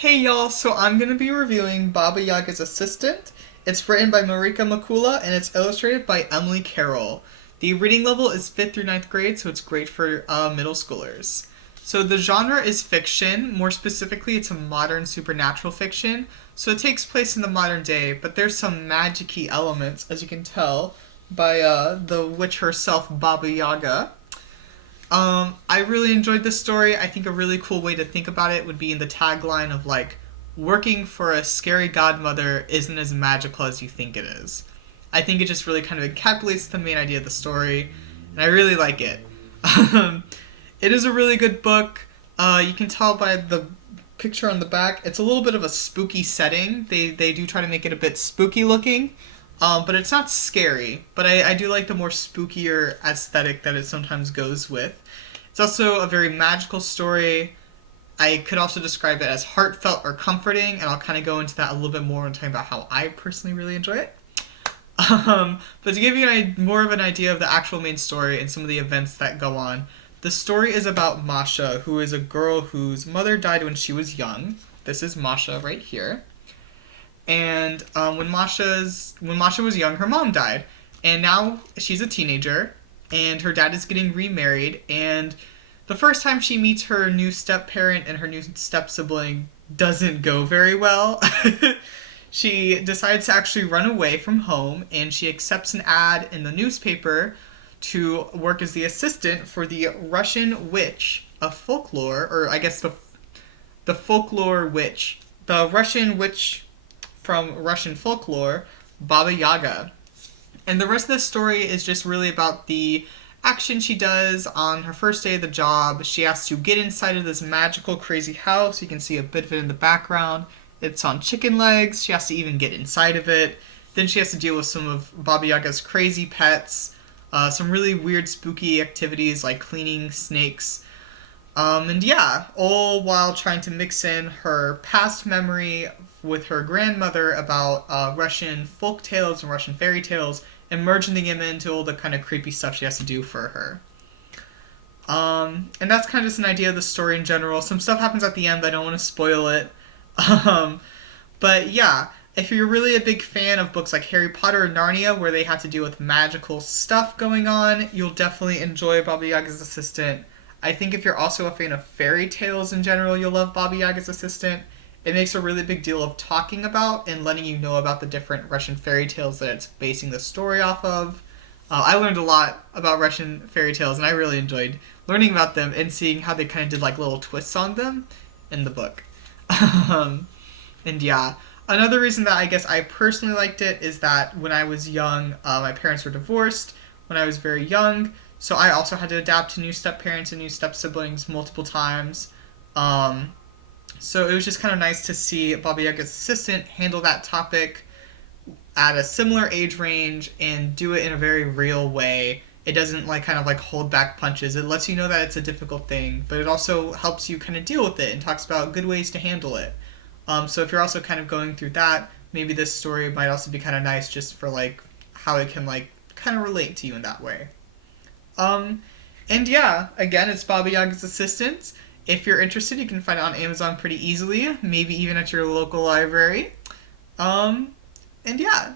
Hey y'all, so I'm going to be reviewing Baba Yaga's Assistant. It's written by Marika Makula and it's illustrated by Emily Carroll. The reading level is 5th through ninth grade, so it's great for middle schoolers. So the genre is fiction, more specifically it's a modern supernatural fiction, so it takes place in the modern day, but there's some magic-y elements, as you can tell, by the witch herself, Baba Yaga. I really enjoyed this story. I think a really cool way to think about it would be in the tagline of like, working for a scary godmother isn't as magical as you think it is. I think it just really kind of encapsulates the main idea of the story, and I really like it. It is a really good book. You can tell by the picture on the back, it's a little bit of a spooky setting. They do try to make it a bit spooky looking, but it's not scary. But I do like the more spookier aesthetic that it sometimes goes with. It's also a very magical story. I could also describe it as heartfelt or comforting, and I'll kind of go into that a little bit more when talking about how I personally really enjoy it. But to give you more of an idea of the actual main story and some of the events that go on, the story is about Masha, who is a girl whose mother died when she was young. This is Masha right here. And when Masha was young, her mom died, and now she's a teenager, and her dad is getting remarried. And the first time she meets her new step parent and her new step sibling doesn't go very well. She decides to actually run away from home, and she accepts an ad in the newspaper to work as the assistant for the Russian witch of folklore, or I guess the folklore witch, the Russian witch from Russian folklore, Baba Yaga. And the rest of the story is just really about the action she does on her first day of the job. She has to get inside of this magical, crazy house. You can see a bit of it in the background. It's on chicken legs. She has to even get inside of it. Then she has to deal with some of Baba Yaga's crazy pets, some really weird, spooky activities like cleaning snakes. And yeah, all while trying to mix in her past memory with her grandmother about Russian folk tales and Russian fairy tales, and merging them into all the kind of creepy stuff she has to do for her. And that's kind of just an idea of the story in general. Some stuff happens at the end, but I don't want to spoil it. But yeah, if you're really a big fan of books like Harry Potter or Narnia, where they have to deal with magical stuff going on, you'll definitely enjoy Baba Yaga's Assistant. I think if you're also a fan of fairy tales in general, you'll love Baba Yaga's Assistant. It makes a really big deal of talking about and letting you know about the different Russian fairy tales that it's basing the story off of. I learned a lot about Russian fairy tales, and I really enjoyed learning about them and seeing how they kind of did like little twists on them in the book. And yeah, another reason that I guess I personally liked it is that when I was young, my parents were divorced when I was very young, so I also had to adapt to new step parents and new step siblings multiple times. So it was just kind of nice to see Baba Yaga's Assistant handle that topic at a similar age range and do it in a very real way. It doesn't like kind of like hold back punches. It lets you know that it's a difficult thing, but it also helps you kind of deal with it and talks about good ways to handle it. So if you're also kind of going through that, maybe this story might also be kind of nice just for like how it can like kind of relate to you in that way. And yeah, again, it's Baba Yaga's Assistant. If you're interested, you can find it on Amazon pretty easily, maybe even at your local library. And yeah,